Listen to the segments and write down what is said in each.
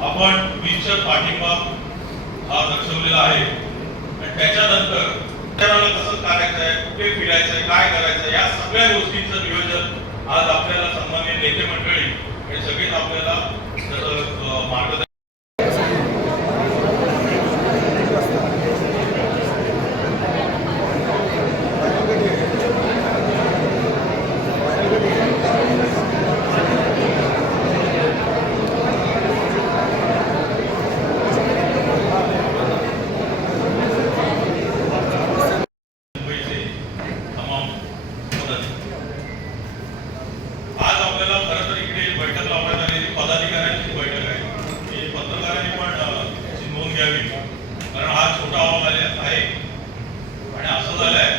आपण वीसच्या पाठिंबा हा दर्शवलेला आहे. आणि त्याच्यानंतर त्याला कसं करायचं आहे कुठे फिरायचं आहे काय करायचं या सगळ्या गोष्टींचं नियोजन आज आपल्याला सन्मान्य नेते मंडळी हे सगळेच आपल्याला मार्गदर्शन मुंबईचे तमाम पदाधिकारी आज आपल्याला खरं तर इकडे बैठक लावण्यात आलेली पदाधिकाऱ्यांची बैठक आहे ही पत्रकारांनी पण अ, याची नोंद घ्यावी कारण हा छोटा अहवाल आले आहे आणि असं झालंय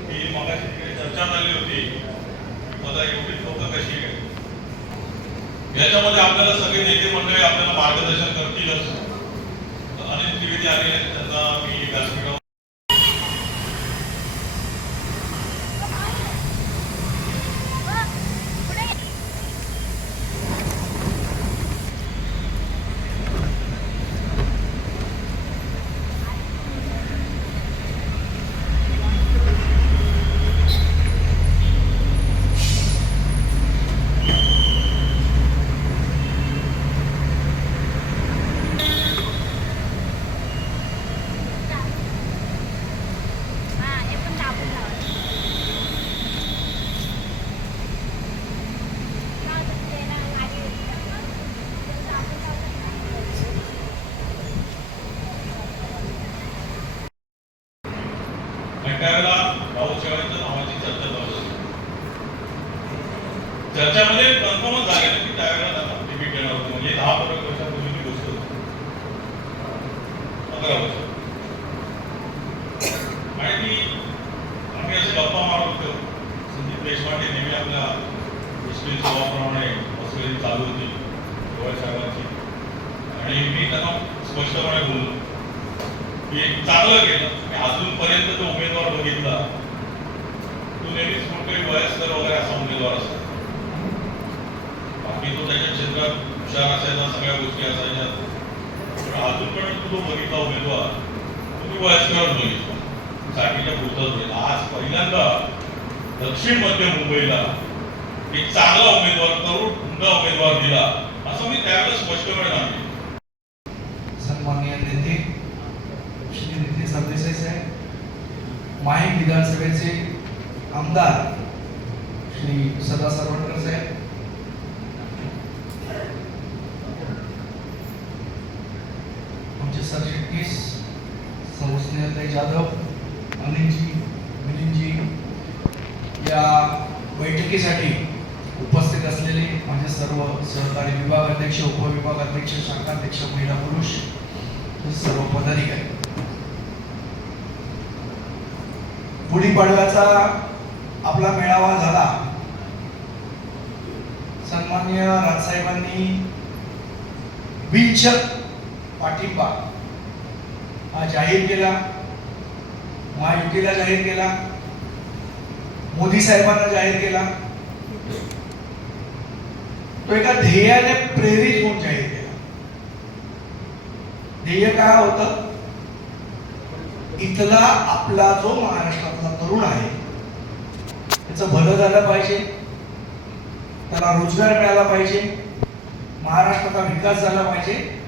की मगाशी तिकडे चर्चा झाली होती मला एवढी लोक कशी आहे याच्यामध्ये सगळे नेते मंडळी आपल्याला मार्गदर्शन करतीलच. अनिल त्रिवेदी आले त्यांना मी व्यासपीठावर हा हे पण दाबून लावायचं. लाव तर ते ना गाडी होती. ते दाबून लावलं. आणि त्यावेळेला भाऊ शेवाळ्यांच्या नावाची चर्चा चालू होती चर्चामध्ये कन्फर्मच झालेलं की त्यावेळेला त्यांना तिकीट देणार होतं म्हणजे दहा पंधरा वर्षापूर्वीची गोष्ट होती अकरा वर्ष आणि ती आम्ही असे गप्पा मारत होतो संदीप देशपांडे नेहमी आपल्या मुस्लिम स्वभावाप्रमाणे मस्करी चालू होती गोवा साहेबांची आणि मी त्यांना स्पष्टपणे बोललो की एक चांगलं केलं की अजूनपर्यंत जो उमेदवार बघितला तो नेहमीच कुठेही वयस्कर वगैरे असा उमेदवार असतो बाकी तो त्याच्या क्षेत्रात हुशार असायचा सगळ्या गोष्टी असायच्या पण अजूनपर्यंत तो बघितला उमेदवार. तो वयस्करच बघितला साठीच्या पुढचाच बघितला आज पहिल्यांदा दक्षिण मध्य मुंबईला एक चांगला उमेदवार तरुण हुंदा उमेदवार दिला. असं मी त्यावेळेला स्पष्टपणे सांगितलं. सन्माननीय नेते श्री नितीन सरदेसाई साहेब माहीम विधानसभेचे आमदार श्री सदा सरवणकर साहेब सरचिटणीस सौ स्नेहताई जाधव अनिलजी मिलिंदजी या बैठकीसाठी उपस्थित असलेले माझे सर्व सहकारी विभाग अध्यक्ष उपविभाग अध्यक्ष शाखाध्यक्ष महिला पुरुष सर्व पदाधिकारी. गुढीपाडव्याचा आपला मेळावा झाला. सन्मान्य राजसाहेबांनी बिनशर्त पाठिंबा हा जाहीर केला. महायुतीला जाहीर केला. मोदी साहेबांना जाहीर केला. तो एका ध्येयाने प्रेरित होऊन जाहीर केला. ध्येय काय होत? इथला आपला जो महाराष्ट्रातला तरुण आहे त्याचं भलं झालं पाहिजे. त्याला रोजगार मिळाला पाहिजे. महाराष्ट्राचा विकास झाला पाहिजे.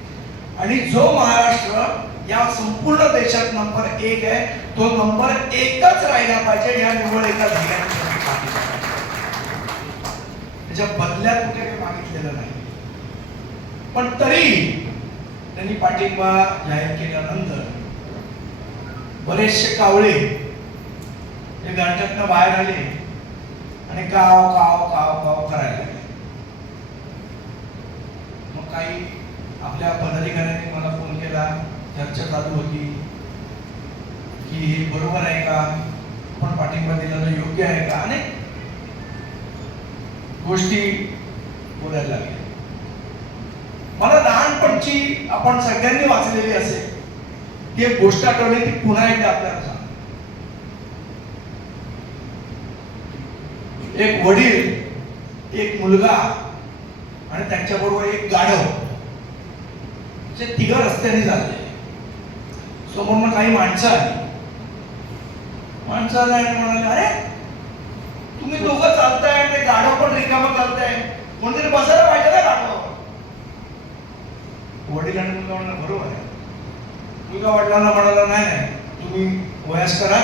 आणि जो महाराष्ट्र या संपूर्ण देशात नंबर एक आहे. तो नंबर एकच राहिला पाहिजे या निवड एका त्याच्या बदल्यात कुठे काही मागितलेलं नाही. पण तरी त्यांनी पाठिंबा जाहीर केल्यानंतर बरेचसे कावळे हे घरच्यातनं बाहेर आले आणि काव काव काव काव करायला लागले. मग काही आपल्या पदाधिकाऱ्यांनी मला फोन केला. चर्चा चालू होती की हे बरोबर आहे का? आपण पाठिंबा दिलेलं योग्य आहे का? अनेक गोष्टी बोलायला लागल्या. मला लहानपणची आपण सगळ्यांनी वाचलेली असेल ती एक गोष्ट आठवली ती पुन्हा एकदा आपल्याला सांग. एक वडील एक मुलगा आणि त्यांच्याबरोबर एक गाढव. जे तिघं रस्त्याने चालले समोरनं काही माणसं आली माणसं आली आणि म्हणाले अरे तुम्ही दोघं चालताय आणि ते गाडव पण रिकामं चालताय. कोणतरी बसायला पाहिजे ना गाडवावर वडील आणि मुलगा म्हणला बरोबर आहे. मुलगा वडिलांना म्हणाला नाही नाही तुम्ही वयस्कर करा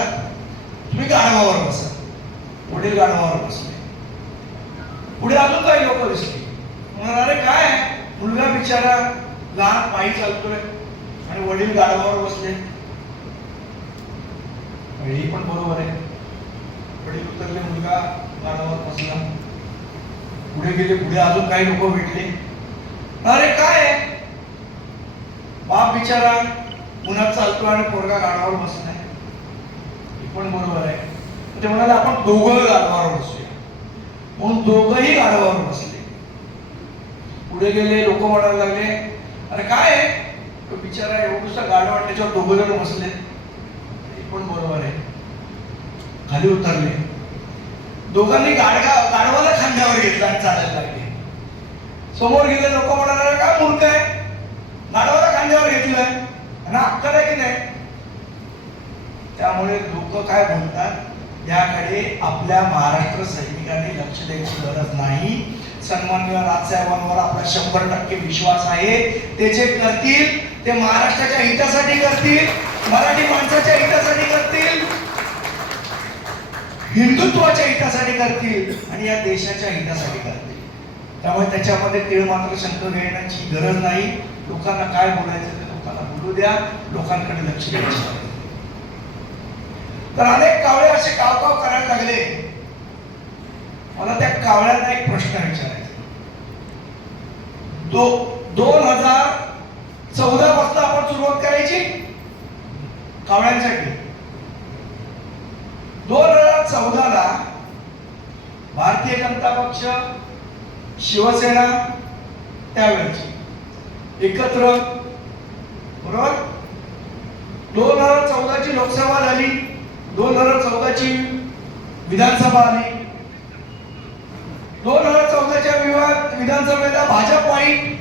तुम्ही गाढवावर बसा. वडील गाढवावर बसले. पुढे अजून काही लोक दिसली. म्हणाला अरे काय? मुलगा बिचारा लहान पायी चालतोय. आणि वडील गाढवावर बसले. ही पण बरोबर आहे. वडील उतरले मुलगा गाढवावर बसला. पुढे गेले पुढे अजून काही लोक भेटले. अरे काय? बाप बिचारा उन्हात चालतो आणि पोरगा गाडावर बसलाय. हे पण बरोबर आहे. ते म्हणाले आपण दोघं गाडवावर बसूया म्हणून दोघंही गाडवावर बसले. पुढे गेले लोक म्हणायला लागले अरे काय? आहे तो बिचारा एवढूसा गाडवा आणि त्याच्यावर दोघं जण बसले हे पण बरोबर आहे. खाली उतरले. दोघांनी गाडगा गाडवाला खांद्यावर घेतला चालायला लागले. समोर गेले लोक म्हणाले काय मूर्ख आहे? गाडवाला खांद्यावर घेतलंय. आणि अक्कल आहे की नाही? त्यामुळे लोक काय बोलतात याकडे आपल्या महाराष्ट्र सैनिकांनी लक्ष द्यायची गरज नाही. सन्माननीय राजसाहेबांवर आपला शंभर टक्के विश्वास आहे. ते जे करतील ते महाराष्ट्राच्या हितासाठी करतील मराठी माणसाच्या हितासाठी करतील हिंदुत्वाच्या हितासाठी करतील आणि या देशाच्या हितासाठी करतील. त्यामुळे त्याच्यामध्ये तीळ मात्र शंक घेण्याची गरज नाही. लोकांना काय बोलायचं ते लोकांना बोलू द्या. लोकांकडे लक्ष द्यायचं तर अनेक कावळे असे काव काव करायला लागले. मला त्या कावळ्यांना एक प्रश्न विचारायचा दो दोन हजार चौदा पासून आपण सुरुवात करायची? कावळ्यांसाठी. दोन हजार चौदाला भारतीय जनता पक्ष शिवसेना त्यावेळची. एकत्र. बरोबर? दोन हजार चौदाची लोकसभा झाली. दोन हजार चौदाची विधानसभा आली. दोन हजार चौदाच्या विवाद विधानसभेला भाजप वाईट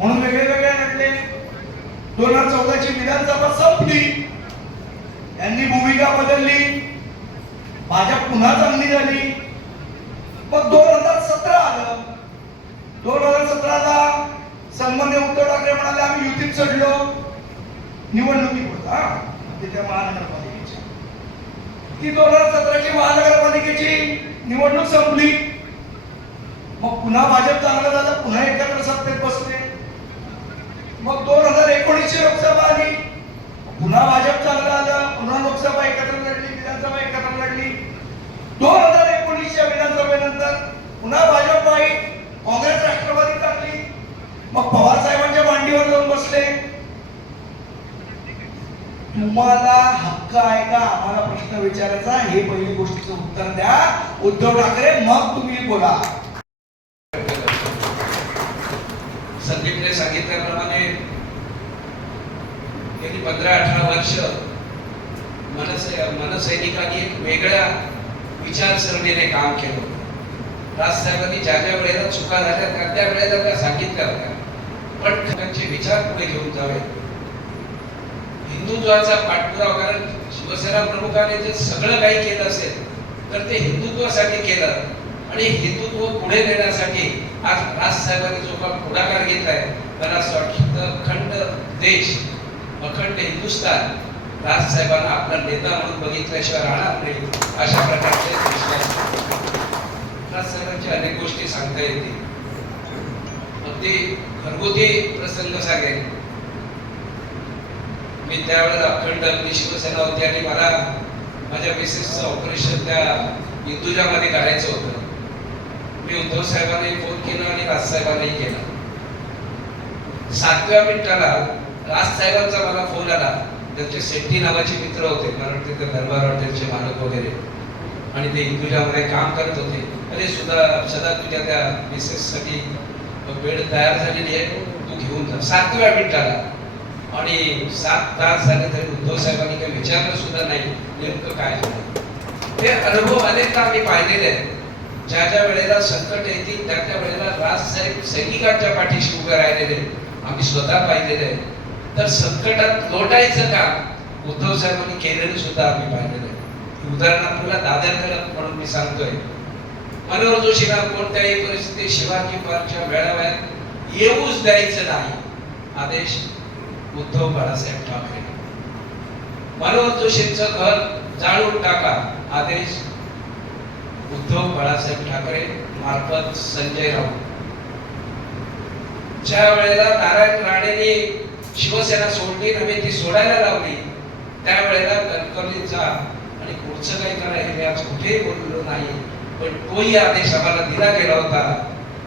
म्हणून वेगळे वेगळे दोन हजार चौदाची विधानसभा संपली. यांनी भूमिका बदलली. भाजप पुन्हा चांगली झाली. मग दोन हजार सतरा आलं. दोन हजार सतराला सन्मान्य उद्धव ठाकरे म्हणाले आम्ही युतीत चढलो. निवडणुकी होता. ते त्या महानगरपालिकेची ती दोन हजार सतराची महानगरपालिकेची निवडणूक संपली. मग पुन्हा भाजप चांगलं झालं. पुन्हा एकत्र सत्तेत बसले. मग दोन हजार एकोणीसशे लोकसभा आली. पुन्हा भाजप चांगलं आलं पुन्हा लोकसभा एकत्र लढली विधानसभा एकत्र लढली. दोन हजार एकोणीसच्या विधानसभेनंतर पुन्हा भाजप वाईट काँग्रेस राष्ट्रवादी चांगली. मग पवार साहेबांच्या मांडीवर जाऊन बसले. तुम्हाला हक्क आहे का? आम्हाला प्रश्न विचारायचा हे पहिली गोष्टीचं उत्तर द्या. उद्धव ठाकरे मग तुम्ही बोला. संदीपने सांगितल्याप्रमाणे गेली पंधरा अठरा वर्ष मनस मनसैनिकांनी एक वेगळ्या विचारसरणीने काम केलं. राजसाहेबांनी ज्या ज्या वेळेला चुका झाल्या त्या त्या वेळेला त्या सांगितल्या होत्या. पण त्यांचे विचार पुढे घेऊन जावे. हिंदुत्वाचा पाठपुरावा कारण शिवसेना प्रमुखाने जे सगळं काही केलं असेल तर ते हिंदुत्वासाठी केलं. आणि हिंदुत्व पुढे नेण्यासाठी आज राजसाहेबांनी जो का पुढाकार घेतलाय मला असं वाटतं खंड देश अखंड हिंदुस्थान राजसाहेबांना आपला नेता म्हणून बघितल्याशिवाय राहणार नाही अशा प्रकारचे विश्वास. राजसाहेबांच्या अनेक गोष्टी सांगता येतील. अगदी घरगुती प्रसंग सांगेल मी त्यावेळेला अखंड अगदी शिवसेना होती आणि मला माझ्या मिसेसचं ऑपरेशन त्या इंदुजामध्ये काढायचं होतं. मी उद्धव साहेबांनी फोन केला आणि राजसाहेबांनाही केला. सातव्या मिनिटाला राजसाहेबांचा मला फोन आला. त्यांचे शेट्टी नावाचे मित्र होते कारण तिथे ते दरबार हॉटेलचे मालक वगैरे. आणि ते इंदुजामध्ये काम करत होते. अरे सुद्धा सदा तुझ्या त्या मिसेससाठी बेड तयार झालेली आहे तू घेऊन जा. सातव्या मिनिटाला. आणि सात तास झाले तरी उद्धव साहेबांनी काही विचारलं सुद्धा नाही नेमकं काय झालं. ते अनुभव अनेकदा आम्ही पाहिलेले आहेत. ज्या ज्या वेळेला संकट येतील त्या त्या वेळेला राज साहेब सैनिकांच्या पाठीशी उभे राहिलेले आम्ही स्वतः पाहिलेले आहे तर संकटात लोटायचं का उद्धव साहेबांनी केलेलं सुद्धा आम्ही पाहिलेलं आहे. उदाहरण आपल्याला दादर म्हणून मी सांगतोय. मनोहर जोशीला कोणत्याही परिस्थितीत शिवाजी पार्कच्या मेळाव्यात येऊच द्यायचं नाही आदेश उद्धव बाळासाहेब ठाकरे. मनोहर जोशींचं घर जाळून टाका आदेश उद्धव बाळासाहेब ठाकरे मार्फत संजय राऊत. ज्या वेळेला नारायण राणेंनी शिवसेना सोडली नव्हे ती सोडायला लावली. त्यावेळेला कणकवलीचा आणि पुढचं काही करा हे मी आज कुठेही बोललो नाही पण तोही आदेश आम्हाला दिला गेला होता.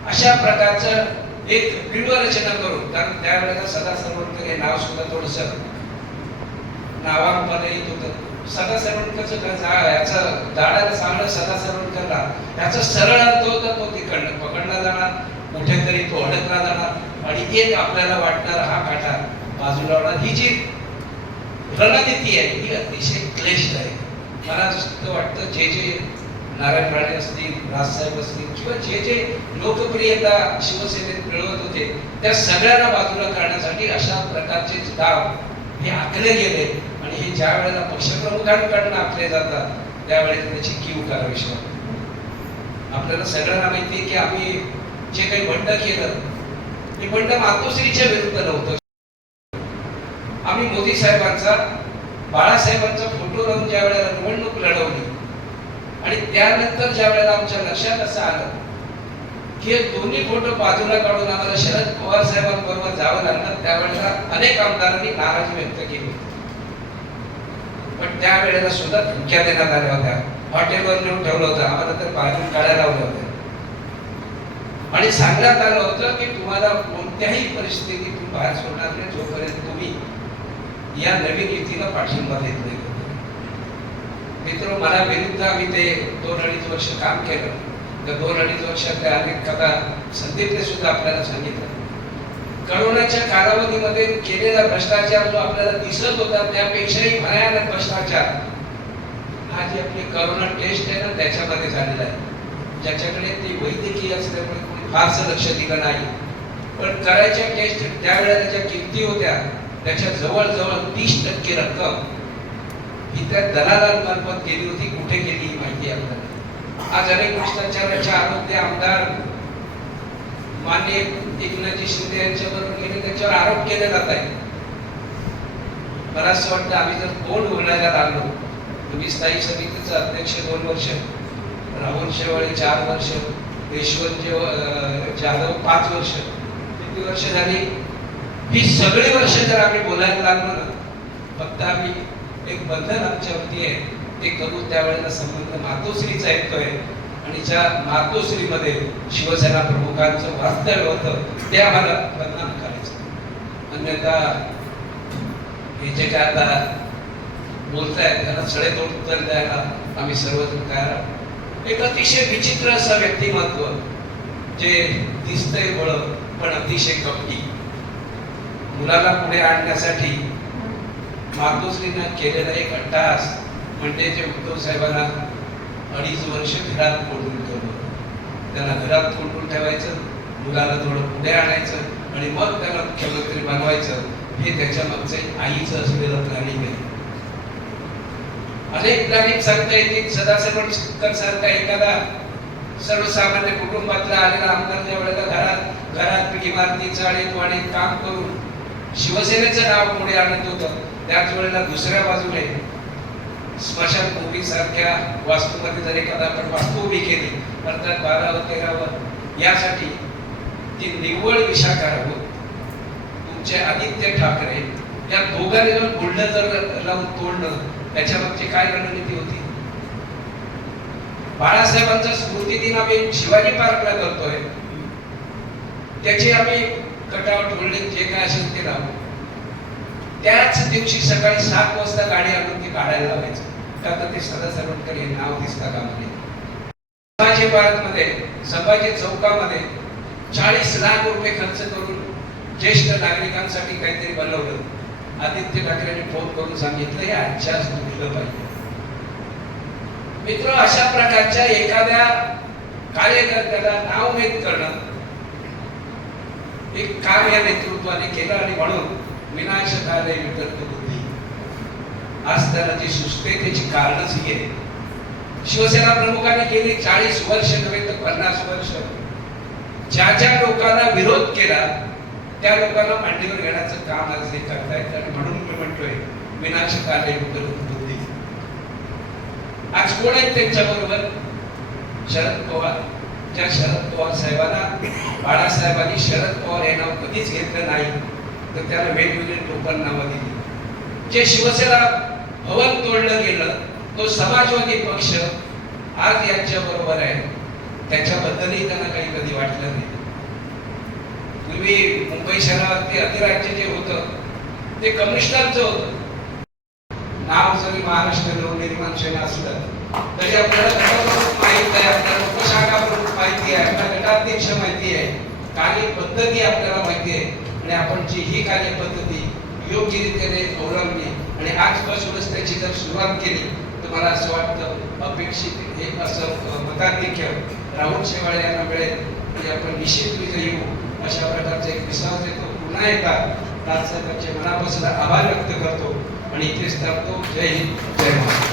अशा प्रकारचं एक रचना करून कारण त्यावेळेला सदा सर्वोत्तर हे नाव सुद्धा थोडस नावामध्ये येत होतं. सदा सर्वंकरचं जा याचं दाडाला सांगणं सदा सर्वंकरला याचा सरळ अर्थ होता तो तिकडनं. पकडला जाणार कुठेतरी तो अडकला जाणार. आणि एक आपल्याला वाटणार हा काटा बाजूला होणार. ही जी रणनीती आहे ही अतिशय क्लेश आहे. मला असं वाटतं जे जे नारायण राणे असतील राजसाहेब असतील किंवा जे जे लोकप्रियता शिवसेनेत मिळवत होते त्या सगळ्यांना बाजूला करण्यासाठी अशा प्रकारचे डाव हे आखले गेले. आणि हे ज्या वेळेला पक्षप्रमुखांकडनं आखले जातात त्यावेळेस त्याची कीव करा विषय आपल्याला सगळ्यांना माहिती आहे की आम्ही जे काही बंड केलं हे बंड मातोश्रीच्या विरुद्ध नव्हतं. आम्ही मोदी साहेबांचा बाळासाहेबांचा फोटो लावून ज्या वेळेला निवडणूक लढवली आणि त्यानंतर ज्या वेळेला आमच्या लक्षात असं आलं की हे दोन्ही फोटो बाजूला काढून आम्हाला शरद पवार साहेबांबरोबर जावं लागलं त्यावेळेला अनेक आमदारांनी नाराजी व्यक्त केली. पण त्यावेळेला सुद्धा धमक्या देण्यात आल्या होत्या. हॉटेलवर नेऊन ठेवलं होतं. आम्हाला तर बाहेरून काढायला लावलं होतं. आणि सांगण्यात आलं होतं की तुम्हाला कोणत्याही परिस्थितीतून बाहेर सोडणार नाही जोपर्यंत तुम्ही या नवीन युतीला पाठिंबा देत नाही. मित्र मला विरुद्ध आम्ही ते दोन अडीच वर्ष काम केलं. तर दोन अडीच वर्षातल्या अनेक कथा संदीपने सुद्धा आपल्याला सांगितलं करोनाच्या कालावधीमध्ये केलेला भ्रष्टाचार जो आपल्याला दिसत होता त्यापेक्षाही भयानक भ्रष्टाचार हा जी आपली करोना टेस्ट आहे ना त्याच्यामध्ये झालेला आहे. ज्याच्याकडे ती वैद्यकीय असल्यामुळे फारसं लक्ष दिलं नाही. पण करायच्या टेस्ट त्यावेळेला त्याच्या किमती होत्या. त्याच्या जवळजवळ तीस टक्के रक्कम ही त्या दलालांमार्फत गेली होती. कुठे गेली ही माहिती आपल्याला. आज अनेक भ्रष्टाचाराच्या आरोप ते आमदार मान्य एकनाथजी शिंदे यांच्याबरोबर गेले. त्याच्यावर आरोप केले जात आहे मला असं वाटतं आम्ही जर कोण बोलायला लागलो तुम्ही स्थायी समितीचा अध्यक्ष दोन वर्ष राहुल शेवाळे चार वर्ष यशवंत जाधव पाच वर्ष किती वर्ष झाली? ही सगळी वर्ष जर आम्ही बोलायला लागलो ना फक्त आम्ही एक बंधन आमच्यावरती आहे. ते करू त्यावेळेला संबंध मातोश्रीचा येतोय आणि ज्या मातोश्रीमध्ये शिवसेना प्रमुखांचं वास्तव्य होतं ते आम्हाला बदनाम करायचं. अन्यथा हे जे काय आता बोलतायत त्यांना सडेतोड उत्तर द्यायला आम्ही सर्वजण तयार आहोत. एक अतिशय विचित्र असं व्यक्तिमत्व जे दिसतंय बळ पण अतिशय कपटी मुलाला पुढे आणण्यासाठी मातोश्रीनं केलेला एक अट्टास म्हणजे जे उद्धव साहेबांना अडीच वर्ष घरात कोंडून ठेवलं. त्याला घरात कोंडून ठेवायचं मुलाला थोडं पुढे आणायचं आणि मग त्याला मुख्यमंत्री बनवायचं हे त्याच्या मागचं आईचं असलेलं प्लॅनिंग आहे. अनेक प्लॅनिंग सांगता येतील सदाशिवकर सारखा एखादा सर्वसामान्य कुटुंबातला आलेला आमदार ज्या वेळेला घरात घरात मारती चाळीत वाढीत काम करून शिवसेनेचं नाव पुढे आणत होतं. त्याच वेळेला दुसऱ्या बाजूने स्मशान भूमी सारख्या वास्तूमध्ये जर एखादा आपण वास्तू उभी केली अर्थात बारावं तेरावं यासाठी ती निव्वळ विशाखा होत तुमचे आदित्य ठाकरे या दोघांनी जर बोलणं जर लावून तोडणं त्याच्या मागची काय रणनीती होती? बाळासाहेबांचा स्मृती दिन आम्ही शिवाजी पार्कला करतोय. त्याची आम्ही कटावट होल्डिंग जे काय असेल ते लावू. त्याच दिवशी सकाळी सात वाजता गाडी आणून ती काढायला लावायचं. का तर ते सदा सर्वंकर हे नाव दिसता का म्हणे? संभाजी पार्कमध्ये संभाजी चौकामध्ये चाळीस लाख रुपये खर्च करून ज्येष्ठ नागरिकांसाठी काहीतरी बनवलं. आदित्य ठाकरेंनी फोन करून सांगितलं हे आजच्याच तुटलं पाहिजे. मित्र अशा प्रकारच्या एखाद्या कार्यकर्त्याला नाव माहीत करणं एक काम या नेतृत्वाने केलं आणि म्हणून विनाशक वितर्क बुद्धी आज त्याला जी सुचते त्याची कारणच ही आहे. शिवसेना प्रमुखांनी गेली चाळीस वर्ष नव्हे तर पन्नास वर्ष. ज्या ज्या लोकांना विरोध केला त्या लोकांना मांडीवर घेण्याचं काम आज हे करतायत आणि म्हणून मी म्हणतोय विनाश आले बुद्धी आज कोण आहेत त्यांच्या बरोबर शरद पवार. ज्या शरद पवार साहेबांना बाळासाहेबांनी शरद पवार हे नाव कधीच घेतलं नाही तर त्याला वेगवेगळे लोकांना नावं दिली. जे शिवसेना भवन तोडलं गेलं तो समाजवादी पक्ष आज यांच्या बरोबर आहे. त्याच्याबद्दलही त्यांना काही कधी वाटलं नाही. पूर्वी मुंबई शहरावरती अधिराज्य जे होतं ते कम्युनिस्टांचं होतं. नाव जरी महाराष्ट्र नवनिर्माण सेना असलं तरी आपल्याला माहीत आहे? आपल्याला उपशाखा प्रमुख माहिती आहे? आपल्या गटाध्यक्ष माहिती आहे? कार्यपद्धती आपल्याला माहिती आहे? आणि आपण जी ही कार्यपद्धती योग्य रीतीने अवलंबली आणि आजपासूनच त्याची जर सुरुवात केली तर मला असं वाटतं अपेक्षित हे असं अ, मताधिक्य राहुल शेवाळे यांना मिळेल. म्हणजे आपण निश्चित विजय येऊ. अशा प्रकारचा एक विश्वास देतो. पुन्हा एकदा राज साहेबांचे मनापासून आभार व्यक्त करतो. आणि इथेच थांबतो. जय हिंद. जय महाराष्ट्र.